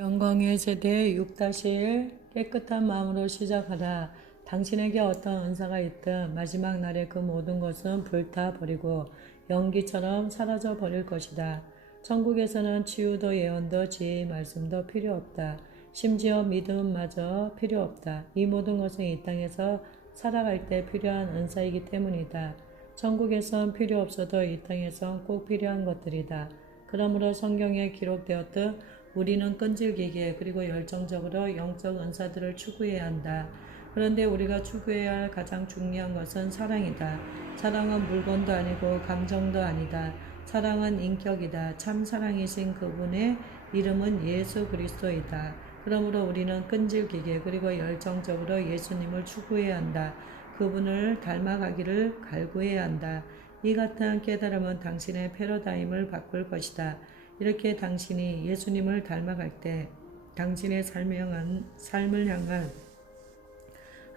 영광의 세대 6-1 깨끗한 마음으로 시작하라. 당신에게 어떤 은사가 있든 마지막 날에 그 모든 것은 불타버리고 연기처럼 사라져 버릴 것이다. 천국에서는 치유도 예언도 지혜의 말씀도 필요 없다. 심지어 믿음마저 필요 없다. 이 모든 것은 이 땅에서 살아갈 때 필요한 은사이기 때문이다. 천국에선 필요 없어도 이 땅에선 꼭 필요한 것들이다. 그러므로 성경에 기록되었듯 우리는 끈질기게 그리고 열정적으로 영적 은사들을 추구해야 한다. 그런데 우리가 추구해야 할 가장 중요한 것은 사랑이다. 사랑은 물건도 아니고 감정도 아니다. 사랑은 인격이다. 참 사랑이신 그분의 이름은 예수 그리스도이다. 그러므로 우리는 끈질기게 그리고 열정적으로 예수님을 추구해야 한다. 그분을 닮아가기를 갈구해야 한다. 이 같은 깨달음은 당신의 패러다임을 바꿀 것이다. 이렇게 당신이 예수님을 닮아갈 때 당신의 삶을 향한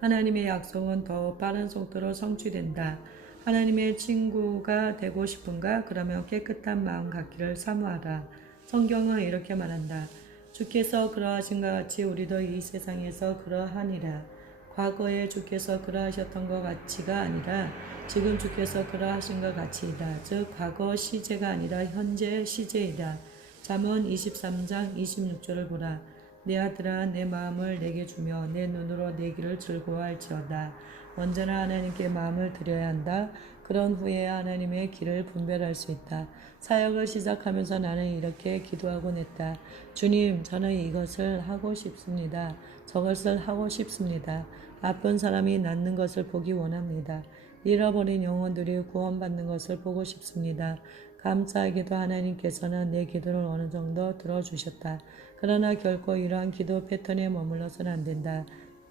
하나님의 약속은 더 빠른 속도로 성취된다. 하나님의 친구가 되고 싶은가? 그러면 깨끗한 마음 갖기를 사모하라. 성경은 이렇게 말한다. 주께서 그러하신 것 같이 우리도 이 세상에서 그러하니라. 과거에 주께서 그러하셨던 것 같이가 아니라 지금 주께서 그러하신 것 같이이다. 즉 과거 시제가 아니라 현재 시제이다. 잠언 23장 26절을 보라. 내 아들아 내 마음을 내게 주며 내 눈으로 내 길을 즐거워할지어다. 언제나 하나님께 마음을 드려야 한다. 그런 후에야 하나님의 길을 분별할 수 있다. 사역을 시작하면서 나는 이렇게 기도하곤 했다. 주님, 저는 이것을 하고 싶습니다. 저것을 하고 싶습니다. 아픈 사람이 낫는 것을 보기 원합니다. 잃어버린 영혼들이 구원받는 것을 보고 싶습니다. 감사하게도 하나님께서는 내 기도를 어느 정도 들어주셨다. 그러나 결코 이러한 기도 패턴에 머물러서는 안 된다.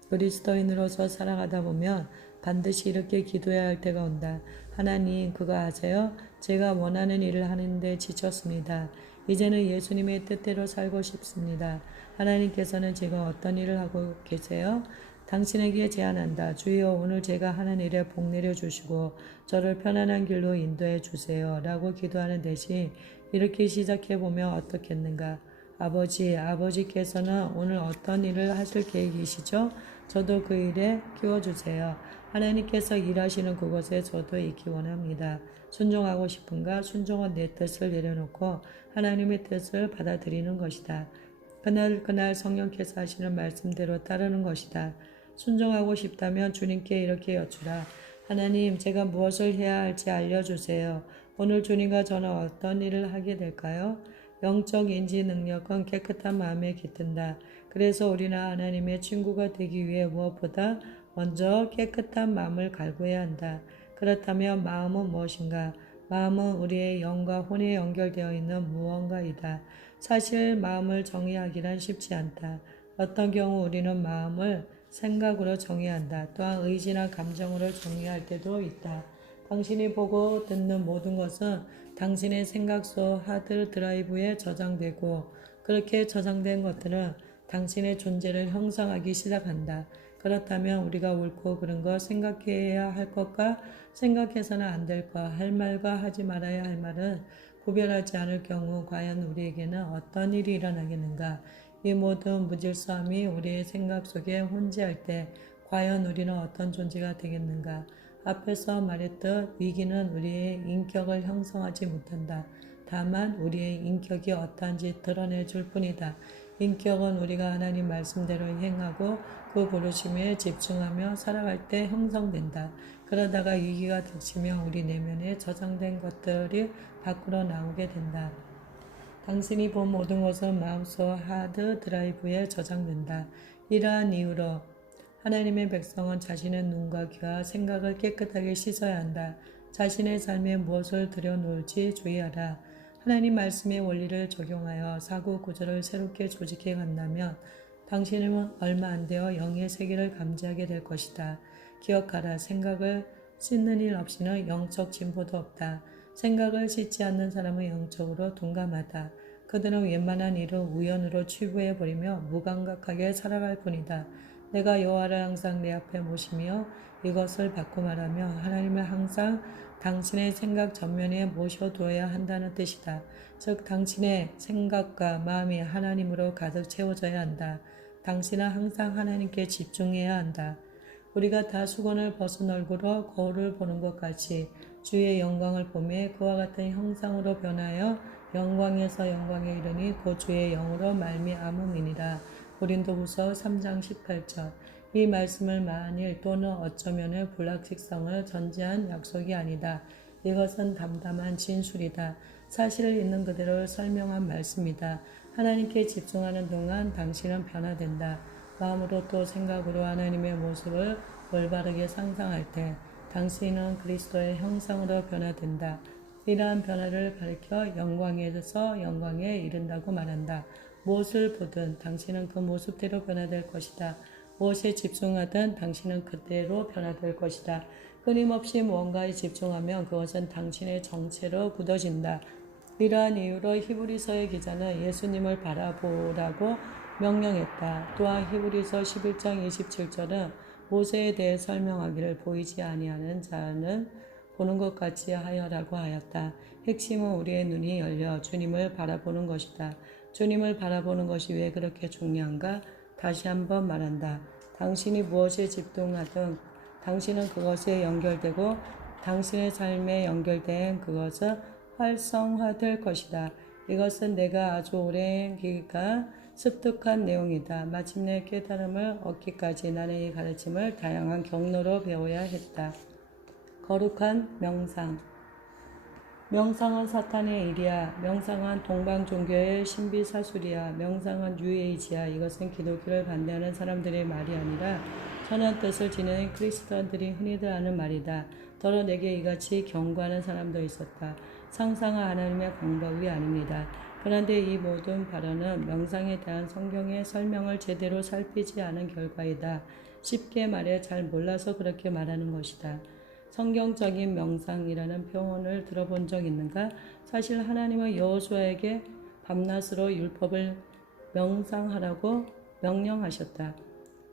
그리스도인으로서 살아가다 보면 반드시 이렇게 기도해야 할 때가 온다. 하나님, 그거 아세요? 제가 원하는 일을 하는데 지쳤습니다. 이제는 예수님의 뜻대로 살고 싶습니다. 하나님께서는 지금 어떤 일을 하고 계세요? 당신에게 제안한다. 주여, 오늘 제가 하는 일에 복 내려주시고 저를 편안한 길로 인도해 주세요. 라고 기도하는 대신 이렇게 시작해보면 어떻겠는가? 아버지께서는 오늘 어떤 일을 하실 계획이시죠? 저도 그 일에 키워주세요. 하나님께서 일하시는 그곳에 저도 있기 원합니다. 순종하고 싶은가? 순종은 내 뜻을 내려놓고 하나님의 뜻을 받아들이는 것이다. 그날 성령께서 하시는 말씀대로 따르는 것이다. 순종하고 싶다면 주님께 이렇게 여쭈라. 하나님, 제가 무엇을 해야 할지 알려주세요. 오늘 주님과 저는 어떤 일을 하게 될까요? 영적 인지 능력은 깨끗한 마음에 깃든다. 그래서 우리는 하나님의 친구가 되기 위해 무엇보다 먼저 깨끗한 마음을 갈구해야 한다. 그렇다면 마음은 무엇인가? 마음은 우리의 영과 혼에 연결되어 있는 무언가이다. 사실 마음을 정의하기란 쉽지 않다. 어떤 경우 우리는 마음을 생각으로 정의한다. 또한 의지나 감정으로 정의할 때도 있다. 당신이 보고 듣는 모든 것은 당신의 생각 속 하드 드라이브에 저장되고 그렇게 저장된 것들은 당신의 존재를 형성하기 시작한다. 그렇다면 우리가 옳고 그른 것 생각해야 할 것과 생각해서는 안 될 것, 할 말과 하지 말아야 할 말은 구별하지 않을 경우 과연 우리에게는 어떤 일이 일어나겠는가? 이 모든 무질서함이 우리의 생각 속에 혼재할 때 과연 우리는 어떤 존재가 되겠는가? 앞에서 말했듯 위기는 우리의 인격을 형성하지 못한다. 다만 우리의 인격이 어떠한지 드러내줄 뿐이다. 인격은 우리가 하나님 말씀대로 행하고 그 부르심에 집중하며 살아갈 때 형성된다. 그러다가 위기가 닥치면 우리 내면에 저장된 것들이 밖으로 나오게 된다. 당신이 본 모든 것은 마음속 하드 드라이브에 저장된다. 이러한 이유로 하나님의 백성은 자신의 눈과 귀와 생각을 깨끗하게 씻어야 한다. 자신의 삶에 무엇을 들여놓을지 주의하라. 하나님 말씀의 원리를 적용하여 사고 구조를 새롭게 조직해 간다면 당신은 얼마 안 되어 영의 세계를 감지하게 될 것이다. 기억하라. 생각을 씻는 일 없이는 영적 진보도 없다. 생각을 씻지 않는 사람은 영적으로 둔감하다. 그들은 웬만한 일을 우연으로 취부해버리며 무감각하게 살아갈 뿐이다. 내가 여호와를 항상 내 앞에 모시며 이것을 받고 말하며 하나님을 항상 당신의 생각 전면에 모셔두어야 한다는 뜻이다. 즉 당신의 생각과 마음이 하나님으로 가득 채워져야 한다. 당신은 항상 하나님께 집중해야 한다. 우리가 다 수건을 벗은 얼굴로 거울을 보는 것 같이 주의 영광을 보며 그와 같은 형상으로 변하여 영광에서 영광에 이르니 곧 주의 영으로 말미암음이니라. 고린도후서 3장 18절. 이 말씀을 만일 또는 어쩌면은 불확실성을 전제한 약속이 아니다. 이것은 담담한 진술이다. 사실을 있는 그대로 설명한 말씀이다. 하나님께 집중하는 동안 당신은 변화된다. 마음으로 또 생각으로 하나님의 모습을 올바르게 상상할 때 당신은 그리스도의 형상으로 변화된다. 이러한 변화를 가리켜 영광에서 영광에 이른다고 말한다. 무엇을 보든 당신은 그 모습대로 변화될 것이다. 무엇에 집중하든 당신은 그대로 변화될 것이다. 끊임없이 무언가에 집중하면 그것은 당신의 정체로 굳어진다. 이러한 이유로 히브리서의 기자는 예수님을 바라보라고 명령했다. 또한 히브리서 11장 27절은 모세에 대해 설명하기를 보이지 아니하는 자는 보는 것 같이 하여라고 하였다. 핵심은 우리의 눈이 열려 주님을 바라보는 것이다. 주님을 바라보는 것이 왜 그렇게 중요한가? 다시 한번 말한다. 당신이 무엇에 집중하든 당신은 그것에 연결되고 당신의 삶에 연결된 그것은 활성화될 것이다. 이것은 내가 아주 오랜 기간 습득한 내용이다. 마침내 깨달음을 얻기까지 나는 이 가르침을 다양한 경로로 배워야 했다. 거룩한 명상. 명상은 사탄의 일이야. 명상은 동방 종교의 신비사술이야. 명상은 뉴에이지야. 이것은 기독교를 반대하는 사람들의 말이 아니라 선한 뜻을 지니는 크리스천들이 흔히들 하는 말이다. 더러 내게 이같이 경고하는 사람도 있었다. 상상은 하나님의 방법이 아닙니다. 그런데 이 모든 발언은 명상에 대한 성경의 설명을 제대로 살피지 않은 결과이다. 쉽게 말해 잘 몰라서 그렇게 말하는 것이다. 성경적인 명상이라는 표현을 들어본 적 있는가? 사실 하나님은 여호수아에게 밤낮으로 율법을 명상하라고 명령하셨다.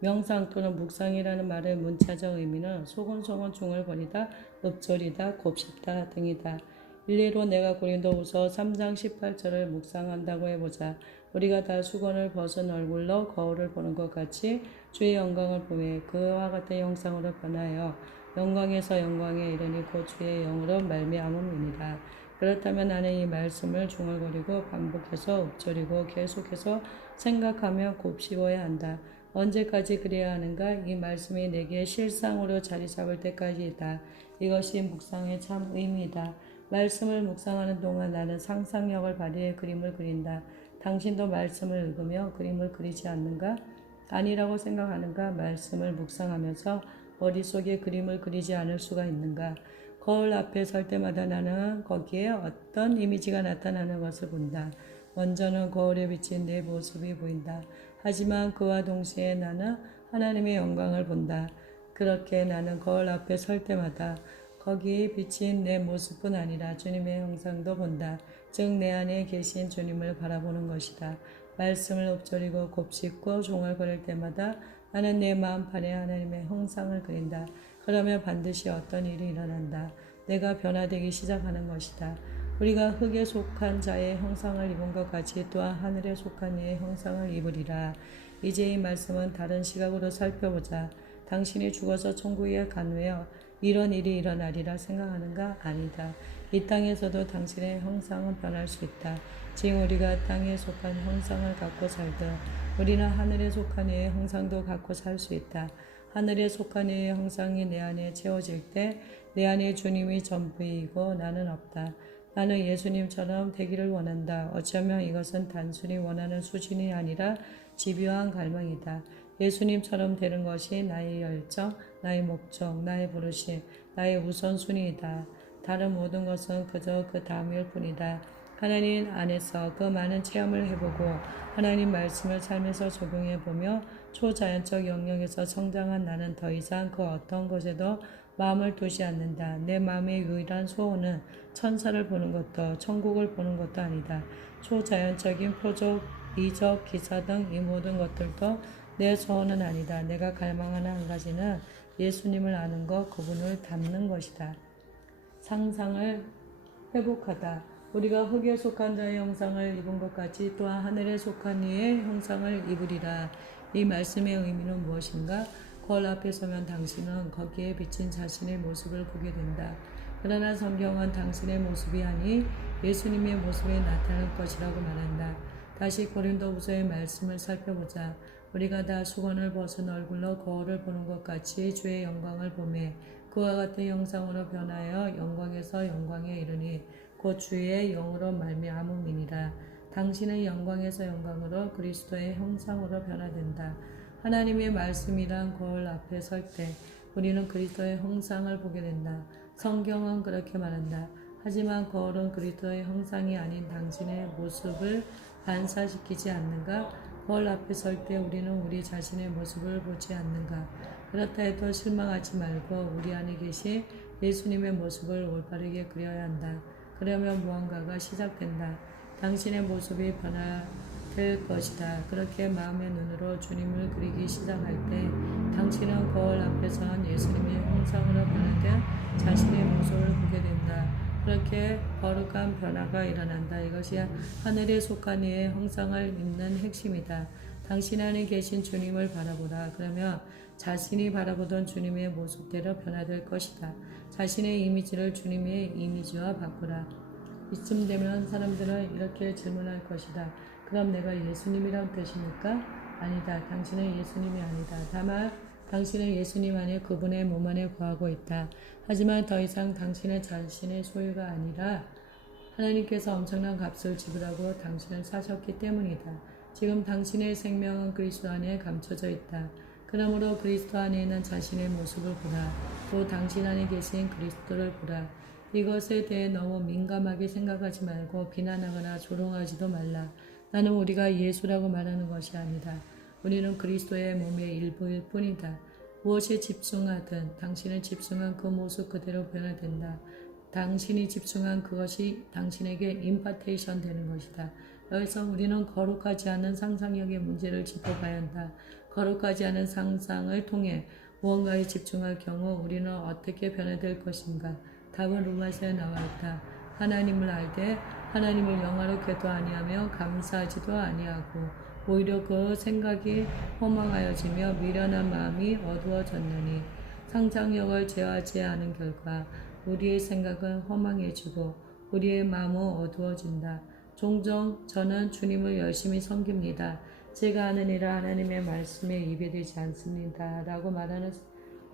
명상 또는 묵상이라는 말의 문자적 의미는 소곤소곤 중을 버리다, 읊조리다, 곱씹다 등이다. 일례로 내가 고린도후서 3장 18절을 묵상한다고 해보자. 우리가 다 수건을 벗은 얼굴로 거울을 보는 것 같이 주의 영광을 보며 그와 같은 형상으로 변하여 영광에서 영광에 이르니 곧 주의 영으로 말미암음이니라. 그렇다면 나는 이 말씀을 중얼거리고 반복해서 읊조리고 계속해서 생각하며 곱씹어야 한다. 언제까지 그래야 하는가? 이 말씀이 내게 실상으로 자리 잡을 때까지이다. 이것이 묵상의 참 의미이다. 말씀을 묵상하는 동안 나는 상상력을 발휘해 그림을 그린다. 당신도 말씀을 읽으며 그림을 그리지 않는가? 아니라고 생각하는가? 말씀을 묵상하면서 머릿속에 그림을 그리지 않을 수가 있는가? 거울 앞에 설 때마다 나는 거기에 어떤 이미지가 나타나는 것을 본다. 먼저는 거울에 비친 내 모습이 보인다. 하지만 그와 동시에 나는 하나님의 영광을 본다. 그렇게 나는 거울 앞에 설 때마다 거기에 비친 내 모습뿐 아니라 주님의 형상도 본다. 즉 내 안에 계신 주님을 바라보는 것이다. 말씀을 읊조리고 곱씹고 종얼거릴 때마다 나는 내 마음판에 하나님의 형상을 그린다. 그러면 반드시 어떤 일이 일어난다. 내가 변화되기 시작하는 것이다. 우리가 흙에 속한 자의 형상을 입은 것 같이 또한 하늘에 속한 이의 형상을 입으리라. 이제 이 말씀은 다른 시각으로 살펴보자. 당신이 죽어서 천국에 간 후에 이런 일이 일어나리라 생각하는가? 아니다. 이 땅에서도 당신의 형상은 변할 수 있다. 지금 우리가 땅에 속한 형상을 갖고 살듯 우리는 하늘에 속한 이의 형상도 갖고 살 수 있다. 하늘에 속한 이의 형상이 내 안에 채워질 때 내 안에 주님이 전부이고 나는 없다. 나는 예수님처럼 되기를 원한다. 어쩌면 이것은 단순히 원하는 수준이 아니라 집요한 갈망이다. 예수님처럼 되는 것이 나의 열정, 나의 목적, 나의 부르심, 나의 우선순위이다. 다른 모든 것은 그저 그 다음일 뿐이다. 하나님 안에서 그 많은 체험을 해보고 하나님 말씀을 삶에서 적용해보며 초자연적 영역에서 성장한 나는 더 이상 그 어떤 것에도 마음을 두지 않는다. 내 마음의 유일한 소원은 천사를 보는 것도 천국을 보는 것도 아니다. 초자연적인 표적, 이적, 기사 등 이 모든 것들도 내 소원은 아니다. 내가 갈망하는 한 가지는 예수님을 아는 것, 그분을 닮는 것이다. 상상을 회복하다. 우리가 흙에 속한 자의 형상을 입은 것 같이 또한 하늘에 속한 이의 형상을 입으리라. 이 말씀의 의미는 무엇인가? 거울 앞에 서면 당신은 거기에 비친 자신의 모습을 보게 된다. 그러나 성경은 당신의 모습이 아니 예수님의 모습이 나타날 것이라고 말한다. 다시 고린도후서의 말씀을 살펴보자. 우리가 다 수건을 벗은 얼굴로 거울을 보는 것 같이 주의 영광을 보매 그와 같은 형상으로 변하여 영광에서 영광에 이르니 곧 주의 영으로 말미암음이니라. 당신은 영광에서 영광으로 그리스도의 형상으로 변화된다. 하나님의 말씀이란 거울 앞에 설 때 우리는 그리스도의 형상을 보게 된다. 성경은 그렇게 말한다. 하지만 거울은 그리스도의 형상이 아닌 당신의 모습을 반사시키지 않는가? 거울 앞에 설 때 우리는 우리 자신의 모습을 보지 않는가? 그렇다 해도 실망하지 말고 우리 안에 계신 예수님의 모습을 올바르게 그려야 한다. 그러면 무언가가 시작된다. 당신의 모습이 변화될 것이다. 그렇게 마음의 눈으로 주님을 그리기 시작할 때 당신은 거울 앞에 선 예수님의 형상으로 변화된 자신의 모습을 보게 된다. 그렇게 거룩한 변화가 일어난다. 이것이 하늘에 속한 이의 형상을 입는 핵심이다. 당신 안에 계신 주님을 바라보라. 그러면 자신이 바라보던 주님의 모습대로 변화될 것이다. 자신의 이미지를 주님의 이미지와 바꾸라. 이쯤 되면 사람들은 이렇게 질문할 것이다. 그럼 내가 예수님이란 뜻입니까? 아니다. 당신은 예수님이 아니다. 다만 당신은 예수님 안에 그분의 몸 안에 거하고 있다. 하지만 더 이상 당신의 자신의 소유가 아니라 하나님께서 엄청난 값을 지불하고 당신을 사셨기 때문이다. 지금 당신의 생명은 그리스도 안에 감춰져 있다. 그러므로 그리스도 안에 있는 자신의 모습을 보라. 또 당신 안에 계신 그리스도를 보라. 이것에 대해 너무 민감하게 생각하지 말고 비난하거나 조롱하지도 말라. 나는 우리가 예수라고 말하는 것이 아니다. 우리는 그리스도의 몸의 일부일 뿐이다. 무엇에 집중하든 당신은 집중한 그 모습 그대로 변화된다. 당신이 집중한 그것이 당신에게 임파테이션 되는 것이다. 여기서 우리는 거룩하지 않은 상상력의 문제를 짚어봐야 한다. 거룩하지 않은 상상을 통해 무언가에 집중할 경우 우리는 어떻게 변화될 것인가? 답은 로마서에 나와 있다. 하나님을 알되 하나님을 영화롭게도 아니하며 감사하지도 아니하고 오히려 그 생각이 허망하여지며 미련한 마음이 어두워졌느니 상상력을 제어하지 않은 결과 우리의 생각은 허망해지고 우리의 마음은 어두워진다. 종종 저는 주님을 열심히 섬깁니다. 제가 하는 일은 하나님의 말씀에 이배되지 않습니다. 라고 말하는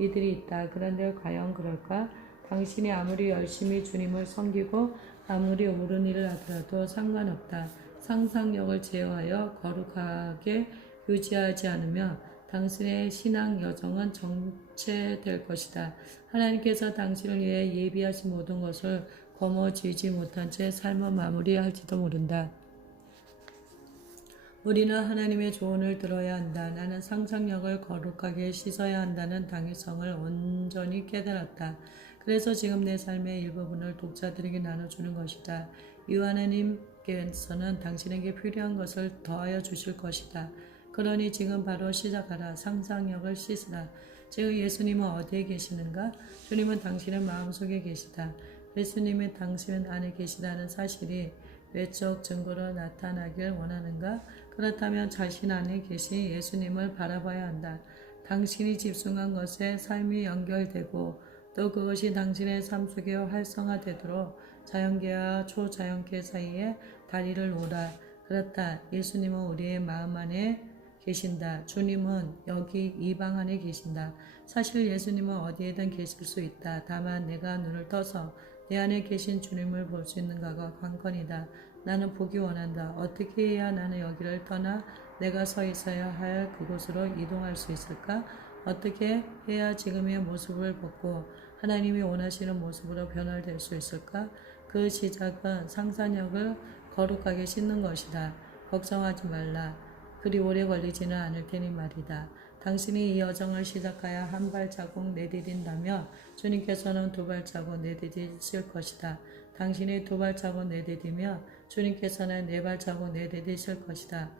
이들이 있다. 그런데 과연 그럴까? 당신이 아무리 열심히 주님을 섬기고 아무리 옳은 일을 하더라도 상관없다. 상상력을 제어하여 거룩하게 유지하지 않으면 당신의 신앙 여정은 정체될 것이다. 하나님께서 당신을 위해 예비하신 모든 것을 거머쥐지 못한 채 삶을 마무리할지도 모른다. 우리는 하나님의 조언을 들어야 한다. 나는 상상력을 거룩하게 씻어야 한다는 당위성을 온전히 깨달았다. 그래서 지금 내 삶의 일부분을 독자들에게 나눠주는 것이다. 이 하나님께서는 당신에게 필요한 것을 더하여 주실 것이다. 그러니 지금 바로 시작하라. 상상력을 씻으라. 즉 예수님은 어디에 계시는가? 주님은 당신의 마음속에 계시다. 예수님이 당신 안에 계시다는 사실이 외적 증거로 나타나길 원하는가? 그렇다면 자신 안에 계신 예수님을 바라봐야 한다. 당신이 집중한 것에 삶이 연결되고 또 그것이 당신의 삶 속에 활성화되도록 자연계와 초자연계 사이에 다리를 놓으라. 그렇다. 예수님은 우리의 마음 안에 계신다. 주님은 여기 이 방 안에 계신다. 사실 예수님은 어디에든 계실 수 있다. 다만 내가 눈을 떠서 내 안에 계신 주님을 볼 수 있는가가 관건이다. 나는 보기 원한다. 어떻게 해야 나는 여기를 떠나 내가 서 있어야 할 그곳으로 이동할 수 있을까? 어떻게 해야 지금의 모습을 벗고 하나님이 원하시는 모습으로 변화될 수 있을까? 그 시작은 상상력을 거룩하게 씻는 것이다. 걱정하지 말라. 그리 오래 걸리지는 않을 테니 말이다. 당신이 이 여정을 시작하여 한 발자국 내디딘다면 주님께서는 두 발자국 내디디실 것이다. 당신이 두 발자국 내디디며 주님께서는 네 발자국 내디디실 것이다.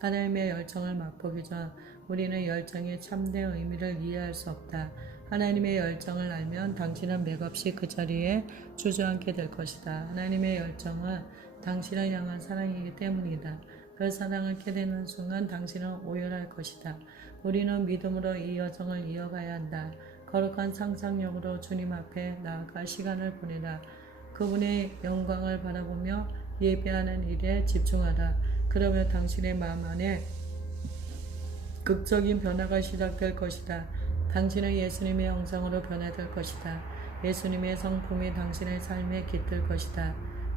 하나님의 열정을 맛보기 전 우리는 열정의 참된 의미를 이해할 수 없다. 하나님의 열정을 알면 당신은 맥없이 그 자리에 주저앉게 될 것이다. 하나님의 열정은 당신을 향한 사랑이기 때문이다. 그 사랑을 깨닫는 순간 당신은 오열할 것이다. 우리는 믿음으로 이 여정을 이어가야 한다. 거룩한 상상력으로 주님 앞에 나아가 시간을 보내라. 그분의 영광을 바라보며 예배하는 일에 집중하라. 그러면 당신의 마음 안에 극적인 변화가 시작될 것이다. 당신은 예수님의 형상으로 변화될 것이다. 예수님의 성품이 당신의 삶에 깃들 것이다.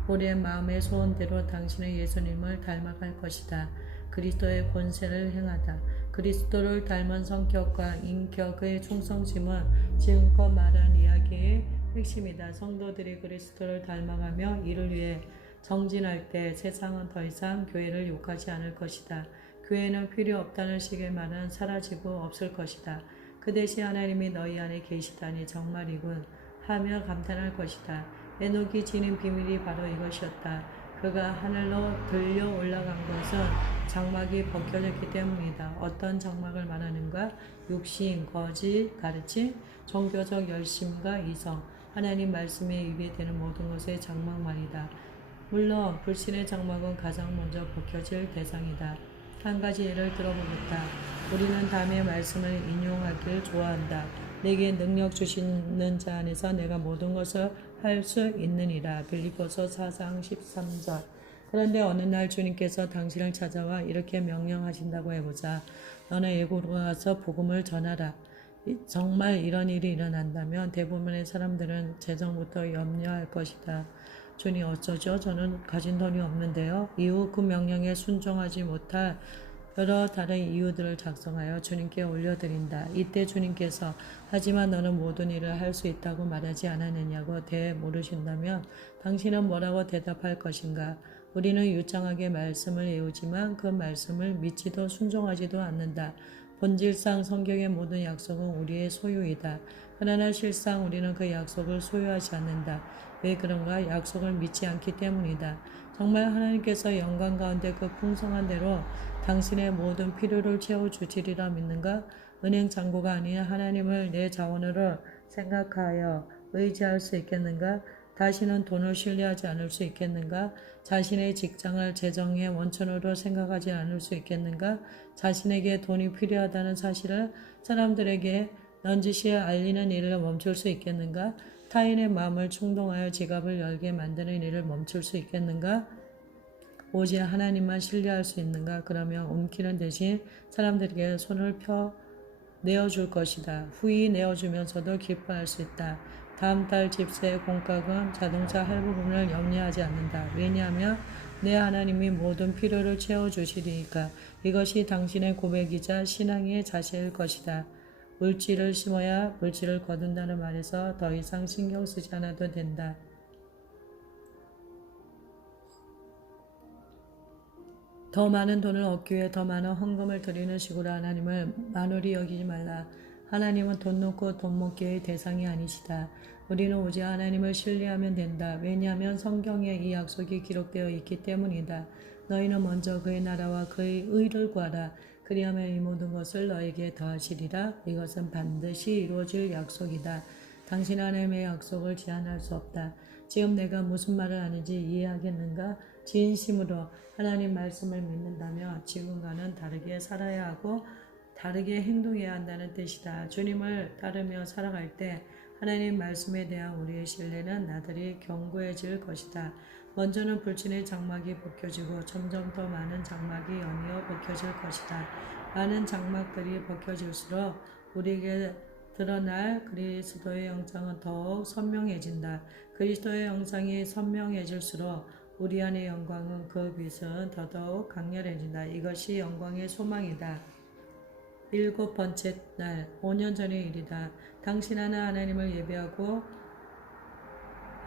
우리의 마음의 소원대로 당신은 예수님을 닮아갈 것이다. 그리스도의 권세를 행하다. 그리스도를 닮은 성격과 인격의 충성심은 지금껏 말한 이야기의 핵심이다. 성도들이 그리스도를 닮아가며 이를 위해 정진할 때 세상은 더 이상 교회를 욕하지 않을 것이다. 교회는 필요 없다는 식의 말은 사라지고 없을 것이다. 그 대신 하나님이 너희 안에 계시다니 정말이군 하며 감탄할 것이다. 에녹이 지닌 비밀이 바로 이것이었다. 그가 하늘로 들려 올라간 것은 장막이 벗겨졌기 때문이다. 어떤 장막을 말하는가? 육신, 거짓, 가르침, 종교적 열심과 이성, 하나님 말씀에 입에 대는 모든 것의 장막 말이다. 물론 불신의 장막은 가장 먼저 벗겨질 대상이다. 한 가지 예를 들어보겠다. 우리는 다음의 말씀을 인용하길 좋아한다. 내게 능력 주시는 자 안에서 내가 모든 것을 할 수 있느니라. 빌립보서 4장 13절. 그런데 어느 날 주님께서 당신을 찾아와 이렇게 명령하신다고 해보자. 너는 애국으로 가서 복음을 전하라. 정말 이런 일이 일어난다면 대부분의 사람들은 재정부터 염려할 것이다. 주님 어쩌죠? 저는 가진 돈이 없는데요. 이후 그 명령에 순종하지 못할 여러 다른 이유들을 작성하여 주님께 올려드린다. 이때 주님께서 하지만 너는 모든 일을 할 수 있다고 말하지 않았느냐고 되물으신다면 당신은 뭐라고 대답할 것인가? 우리는 유창하게 말씀을 외우지만 그 말씀을 믿지도 순종하지도 않는다. 본질상 성경의 모든 약속은 우리의 소유이다. 그러나 실상 우리는 그 약속을 소유하지 않는다. 왜 그런가? 약속을 믿지 않기 때문이다. 정말 하나님께서 영광 가운데 그 풍성한 대로 당신의 모든 필요를 채워주시리라 믿는가? 은행 잔고가 아닌 하나님을 내 자원으로 생각하여 의지할 수 있겠는가? 다시는 돈을 신뢰하지 않을 수 있겠는가? 자신의 직장을 재정의 원천으로 생각하지 않을 수 있겠는가? 자신에게 돈이 필요하다는 사실을 사람들에게 넌지시 알리는 일을 멈출 수 있겠는가? 타인의 마음을 충동하여 지갑을 열게 만드는 일을 멈출 수 있겠는가? 오직 하나님만 신뢰할 수 있는가? 그러면 움키는 대신 사람들에게 손을 펴 내어줄 것이다. 후히 내어주면서도 기뻐할 수 있다. 다음 달 집세 공과금 자동차 할부금을 염려하지 않는다. 왜냐하면 내 하나님이 모든 필요를 채워주시리니까. 이것이 당신의 고백이자 신앙의 자세일 것이다. 물질을 심어야 물질을 거둔다는 말에서 더 이상 신경 쓰지 않아도 된다. 더 많은 돈을 얻기 위해 더 많은 헌금을 드리는 식으로 하나님을 만홀히 여기지 말라. 하나님은 돈 놓고 돈 먹기의 대상이 아니시다. 우리는 오직 하나님을 신뢰하면 된다. 왜냐하면 성경에 이 약속이 기록되어 있기 때문이다. 너희는 먼저 그의 나라와 그의 의를 구하라. 그리하면 이 모든 것을 너에게 더하시리라. 이것은 반드시 이루어질 약속이다. 당신 하나님의 약속을 제한할 수 없다. 지금 내가 무슨 말을 하는지 이해하겠는가? 진심으로 하나님 말씀을 믿는다면 지금과는 다르게 살아야 하고 다르게 행동해야 한다는 뜻이다. 주님을 따르며 살아갈 때 하나님 말씀에 대한 우리의 신뢰는 나들이 견고해질 것이다. 먼저는 불신의 장막이 벗겨지고 점점 더 많은 장막이 연이어 벗겨질 것이다. 많은 장막들이 벗겨질수록 우리에게 드러날 그리스도의 형상은 더욱 선명해진다. 그리스도의 형상이 선명해질수록 우리 안의 영광은 그 빛은 더더욱 강렬해진다. 이것이 영광의 소망이다. 7번째 날, 5년 전의 일이다. 당신 하나님을 예배하고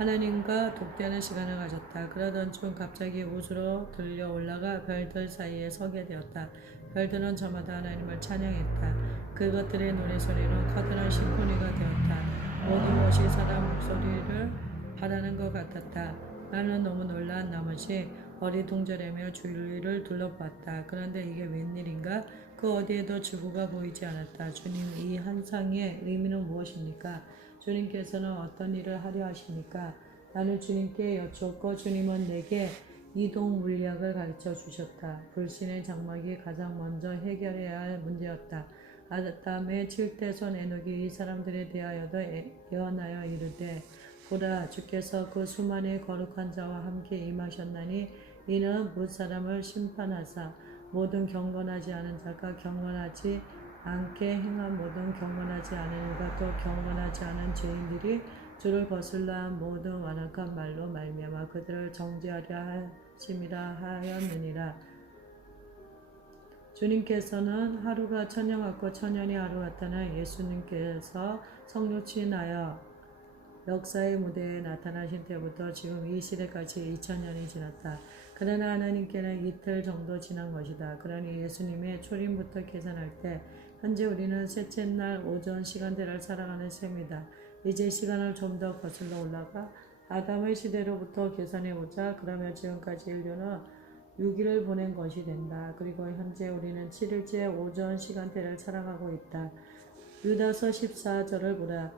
하나님과 독대하는 시간을 가졌다. 그러던 중 갑자기 우주로 들려 올라가 별들 사이에 서게 되었다. 별들은 저마다 하나님을 찬양했다. 그것들의 노래소리는 커다란 심포니가 되었다. 모든 것이 사람 목소리를 바라는 것 같았다. 나는 너무 놀란 나머지 어리둥절하며 주위를 둘러보았다. 그런데 이게 웬일인가? 그 어디에도 주부가 보이지 않았다. 주님, 이 환상의 의미는 무엇입니까? 주님께서는 어떤 일을 하려 하십니까? 나는 주님께 여쭙고 주님은 내게 이동 물리학을 가르쳐 주셨다. 불신의 장막이 가장 먼저 해결해야 할 문제였다. 아담의 7대 손 에녹이 이 사람들에 대하여도 예언하여 이르되 보라 주께서 그 수만의 거룩한 자와 함께 임하셨나니 이는 무사람을 심판하사 모든 경건하지 않은 자가 경건하지 않게 행한 모든 경건하지 않은 이가 또 경건하지 않은 죄인들이 주를 거슬러 한 모든 완악한 말로 말미암아 그들을 정죄하려 하심이라 하였느니라. 주님께서는 하루가 천년 같고 천년이 하루 같다는 예수님께서 성육신하여 역사의 무대에 나타나신 때부터 지금 이 시대까지 2000년이 지났다. 그러나 하나님께는 이틀 정도 지난 것이다. 그러니 예수님의 초림부터 계산할 때 현재 우리는 셋째 날 오전 시간대를 살아가는 셈이다. 이제 시간을 좀 더 거슬러 올라가 아담의 시대로부터 계산해보자. 그러면 지금까지 인류는 6일을 보낸 것이 된다. 그리고 현재 우리는 7일째 오전 시간대를 살아가고 있다. 유다서 14절을 보라.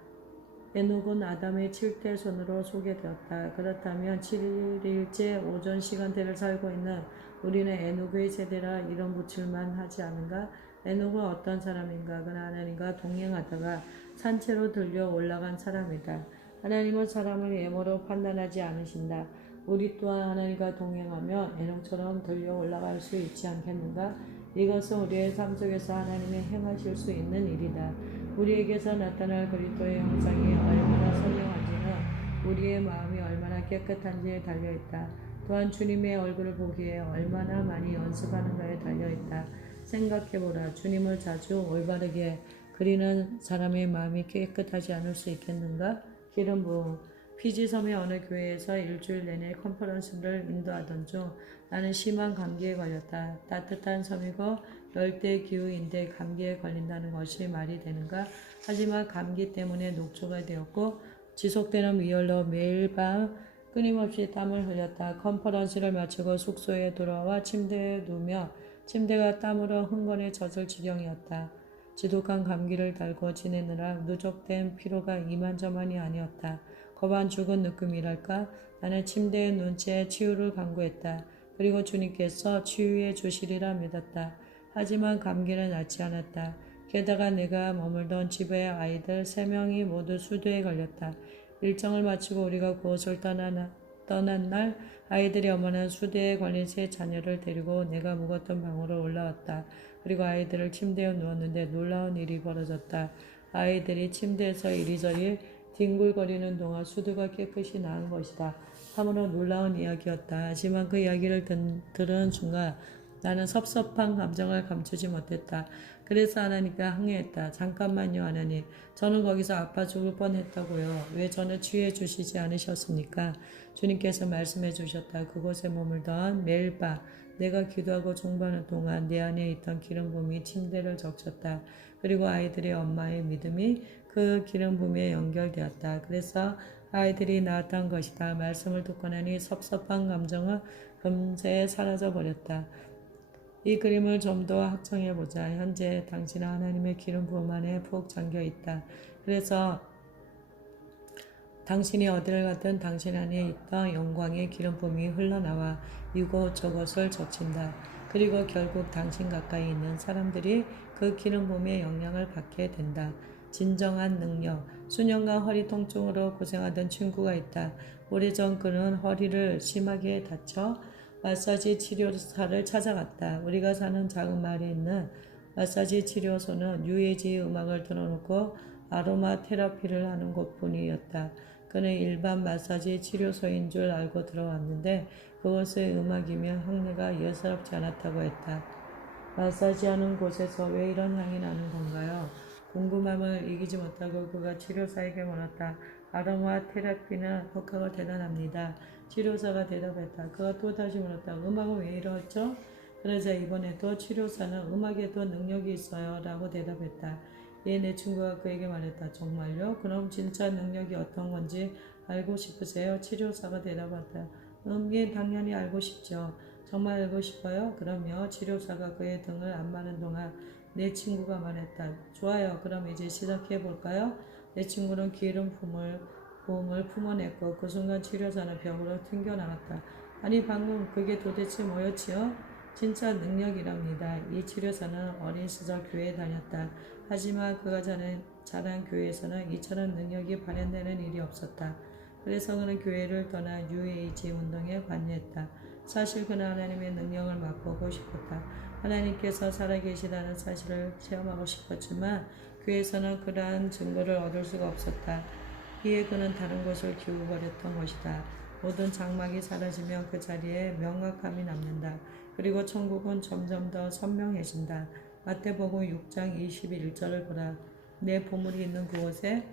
에녹은 아담의 7대 손으로 소개되었다. 그렇다면 7일째 오전 시간대를 살고 있는 우리는 에녹의 세대라 이름 붙일만 하지 않은가? 에녹은 어떤 사람인가? 그는 하나님과 동행하다가 산채로 들려 올라간 사람이다. 하나님은 사람을 외모로 판단하지 않으신다. 우리 또한 하나님과 동행하며 에녹처럼 들려 올라갈 수 있지 않겠는가? 이것은 우리의 삶 속에서 하나님이 행하실 수 있는 일이다. 우리에게서 나타날 그리스도의 형상이 얼마나 선명한지는 우리의 마음이 얼마나 깨끗한지에 달려있다. 또한 주님의 얼굴을 보기에 얼마나 많이 연습하는가에 달려있다. 생각해보라. 주님을 자주 올바르게 그리는 사람의 마음이 깨끗하지 않을 수 있겠는가? 기름 부음. 피지섬의 어느 교회에서 일주일 내내 컨퍼런스를 인도하던 중 나는 심한 감기에 걸렸다. 따뜻한 섬이고 열대 기후인데 감기에 걸린다는 것이 말이 되는가? 하지만 감기 때문에 녹초가 되었고 지속되는 위열로 매일 밤 끊임없이 땀을 흘렸다. 컨퍼런스를 마치고 숙소에 돌아와 침대에 누우며 침대가 땀으로 흥건해 젖을 지경이었다. 지독한 감기를 달고 지내느라 누적된 피로가 이만저만이 아니었다. 거반 죽은 느낌이랄까? 나는 침대에 누운 채 치유를 간구했다. 그리고 주님께서 치유해 주시리라 믿었다. 하지만 감기는 낫지 않았다. 게다가 내가 머물던 집의 아이들 3명이 모두 수두에 걸렸다. 일정을 마치고 우리가 그곳을 떠난 날 아이들의 어머니는 수두에 걸린 3 자녀를 데리고 내가 묵었던 방으로 올라왔다. 그리고 아이들을 침대에 누웠는데 놀라운 일이 벌어졌다. 아이들이 침대에서 이리저리 뒹굴거리는 동안 수두가 깨끗이 나은 것이다. 참으로 놀라운 이야기였다. 하지만 그 이야기를 들은 순간 나는 섭섭한 감정을 감추지 못했다. 그래서 하나님께 항의했다. 잠깐만요 하나님. 저는 거기서 아파 죽을 뻔했다고요. 왜 저는 치유해 주시지 않으셨습니까? 주님께서 말씀해 주셨다. 그곳에 머물던 매일 밤 내가 기도하고 중보하는 동안 내 안에 있던 기름 부음이 침대를 적셨다. 그리고 아이들의 엄마의 믿음이 그 기름 부음에 연결되었다. 그래서 아이들이 나았던 것이다. 말씀을 듣고 나니 섭섭한 감정은 금세 사라져 버렸다. 이 그림을 좀 더 확정해보자. 현재 당신은 하나님의 기름 부음 안에 푹 잠겨있다. 그래서 당신이 어디를 가든 당신 안에 있던 영광의 기름 부음이 흘러나와 이곳저곳을 적친다. 그리고 결국 당신 가까이 있는 사람들이 그 기름 부음의 영향을 받게 된다. 진정한 능력. 수년간 허리 통증으로 고생하던 친구가 있다. 오래전 그는 허리를 심하게 다쳐 마사지 치료사를 찾아갔다. 우리가 사는 작은 마을에 있는 마사지 치료소는 뉴에이지 음악을 틀어놓고 아로마 테라피를 하는 곳뿐이었다. 그는 일반 마사지 치료소인 줄 알고 들어왔는데 그곳의 음악이며 향내가 예사롭지 않았다고 했다. 마사지하는 곳에서 왜 이런 향이 나는 건가요? 궁금함을 이기지 못하고 그가 치료사에게 물었다. 아로마 테라피는 효과가 대단합니다. 치료사가 대답했다. 그가 또다시 물었다. 음악은 왜 이러죠? 그러자 이번에도 치료사는 음악에도 능력이 있어요 라고 대답했다. 내 친구가 그에게 말했다. 정말요? 그럼 진짜 능력이 어떤 건지 알고 싶으세요? 치료사가 대답했다. 예, 당연히 알고 싶죠. 정말 알고 싶어요? 그러며 치료사가 그의 등을 안마는 동안 내 친구가 말했다. 좋아요. 그럼 이제 시작해 볼까요? 내 친구는 부음을 품어냈고 그 순간 치료사는 벽으로 튕겨나갔다. 아니 방금 그게 도대체 뭐였지요? 진짜 능력이랍니다. 이 치료사는 어린 시절 교회에 다녔다. 하지만 그가 자란 교회에서는 이처럼 능력이 발현되는 일이 없었다. 그래서 그는 교회를 떠나 UAG 운동에 관여했다. 사실 그는 하나님의 능력을 맛보고 싶었다. 하나님께서 살아계시다는 사실을 체험하고 싶었지만 교회에서는 그러한 증거를 얻을 수가 없었다. 이에 그는 다른 곳을 기울거렸던 것이다. 모든 장막이 사라지면 그 자리에 명확함이 남는다. 그리고 천국은 점점 더 선명해진다. 마태복음 6장 21절을 보라. 내 보물이 있는 그곳에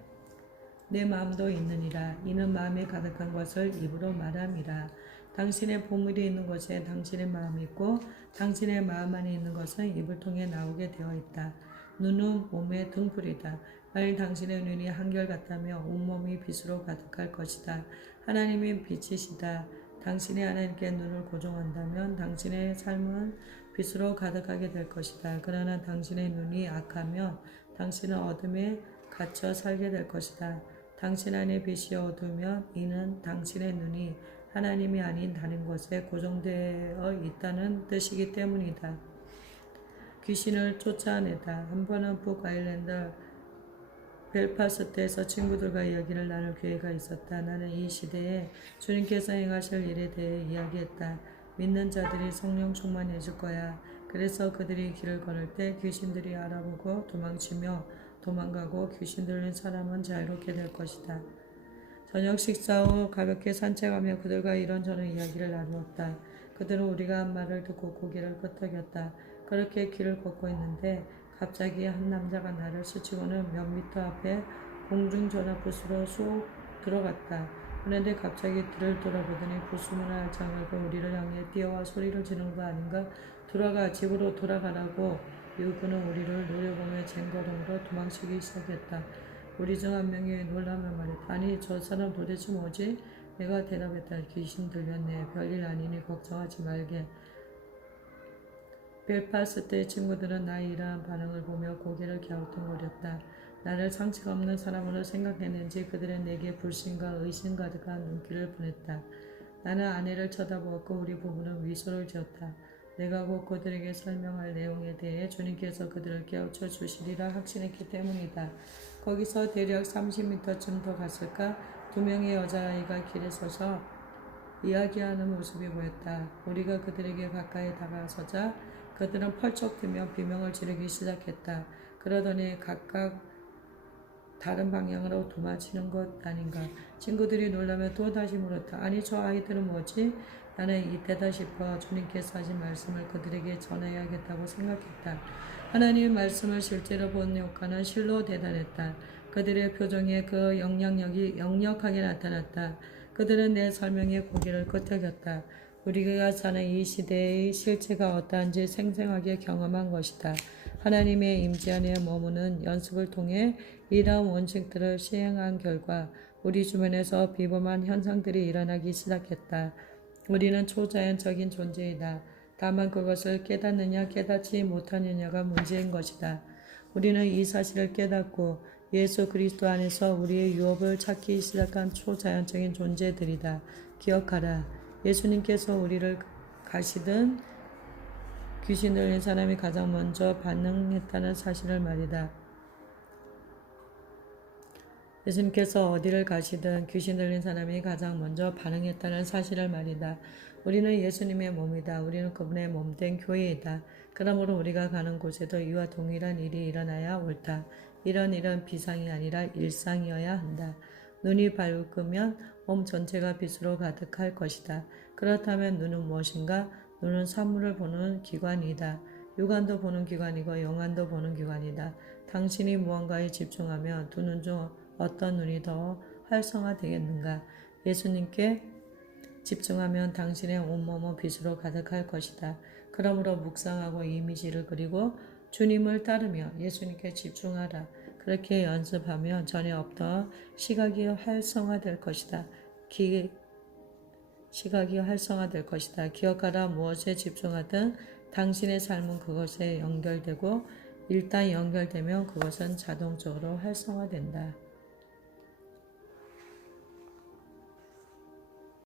내 마음도 있느니라. 이는 마음이 가득한 것을 입으로 말함이라. 당신의 보물이 있는 곳에 당신의 마음이 있고 당신의 마음 안에 있는 것은 입을 통해 나오게 되어 있다. 눈은 몸의 등불이다. 만일 당신의 눈이 한결같다면 온몸이 빛으로 가득할 것이다. 하나님이 빛이시다. 당신이 하나님께 눈을 고정한다면 당신의 삶은 빛으로 가득하게 될 것이다. 그러나 당신의 눈이 악하면 당신은 어둠에 갇혀 살게 될 것이다. 당신 안에 빛이 어두우면 이는 당신의 눈이 하나님이 아닌 다른 곳에 고정되어 있다는 뜻이기 때문이다. 귀신을 쫓아내다. 한 번은 북아일랜드 벨파스트에서 친구들과 이야기를 나눌 기회가 있었다. 나는 이 시대에 주님께서 행하실 일에 대해 이야기했다. 믿는 자들이 성령 충만해질 거야. 그래서 그들이 길을 걸을 때 귀신들이 알아보고 도망가고 귀신 들린 사람은 자유롭게 될 것이다. 저녁 식사 후 가볍게 산책하며 그들과 이런저런 이야기를 나누었다. 그들은 우리가 한 말을 듣고 고개를 끄덕였다. 그렇게 길을 걷고 있는데 갑자기 한 남자가 나를 스치고는 몇 미터 앞에 공중전화부스로 쑥 들어갔다. 그런데 갑자기 뒤를 돌아보더니 부스문을 알짱 열고 우리를 향해 뛰어와 소리를 지르는 거 아닌가? 돌아가, 집으로 돌아가라고. 그는 우리를 노려보며 쟁걸음으로 도망치기 시작했다. 우리 중 한 명이 놀라며 말했다. 아니 저 사람 도대체 뭐지? 내가 대답했다. 귀신 들렸네. 별일 아니니 걱정하지 말게. 벨파스트의 친구들은 나의 이러한 반응을 보며 고개를 갸우뚱거렸다. 나를 상처가 없는 사람으로 생각했는지 그들은 내게 불신과 의심 가득한 눈길을 보냈다. 나는 아내를 쳐다보았고 우리 부부는 미소를 지었다. 내가 곧 그들에게 설명할 내용에 대해 주님께서 그들을 깨우쳐 주시리라 확신했기 때문이다. 거기서 대략 30m쯤 더 갔을까? 2명의 여자아이가 길에 서서 이야기하는 모습이 보였다. 우리가 그들에게 가까이 다가서자 그들은 펄쩍 뛰며 비명을 지르기 시작했다. 그러더니 각각 다른 방향으로 도망치는 것 아닌가. 친구들이 놀라며 또다시 물었다. 아니 저 아이들은 뭐지? 나는 이때다 싶어 주님께서 하신 말씀을 그들에게 전해야겠다고 생각했다. 하나님의 말씀을 실제로 본 효과는 실로 대단했다. 그들의 표정에 그 영향력이 역력하게 나타났다. 그들은 내 설명에 고개를 끄덕였다. 우리가 사는 이 시대의 실체가 어떠한지 생생하게 경험한 것이다. 하나님의 임재 안에 머무는 연습을 통해 이러한 원칙들을 시행한 결과 우리 주변에서 비범한 현상들이 일어나기 시작했다. 우리는 초자연적인 존재이다. 다만 그것을 깨닫느냐 깨닫지 못하느냐가 문제인 것이다. 우리는 이 사실을 깨닫고 예수 그리스도 안에서 우리의 유업을 찾기 시작한 초자연적인 존재들이다. 기억하라. 예수님께서 우리를 가시든 귀신 들린 사람이 가장 먼저 반응했다는 사실을 말이다. 예수님께서 어디를 가시든 귀신 들린 사람이 가장 먼저 반응했다는 사실을 말이다. 우리는 예수님의 몸이다. 우리는 그분의 몸된 교회이다. 그러므로 우리가 가는 곳에도 이와 동일한 일이 일어나야 옳다. 이런 일은 비상이 아니라 일상이어야 한다. 눈이 밝으면 몸 전체가 빛으로 가득할 것이다. 그렇다면 눈은 무엇인가? 눈은 사물을 보는 기관이다. 육안도 보는 기관이고 영안도 보는 기관이다. 당신이 무언가에 집중하면 두 눈 중 어떤 눈이 더 활성화되겠는가? 예수님께 집중하면 당신의 온몸은 빛으로 가득할 것이다. 그러므로 묵상하고 이미지를 그리고 주님을 따르며 예수님께 집중하라. 그렇게 연습하면 전에 없던 시각이 활성화될 것이다. 시각이 활성화될 것이다. 기억하라. 무엇에 집중하든 당신의 삶은 그것에 연결되고 일단 연결되면 그것은 자동적으로 활성화된다.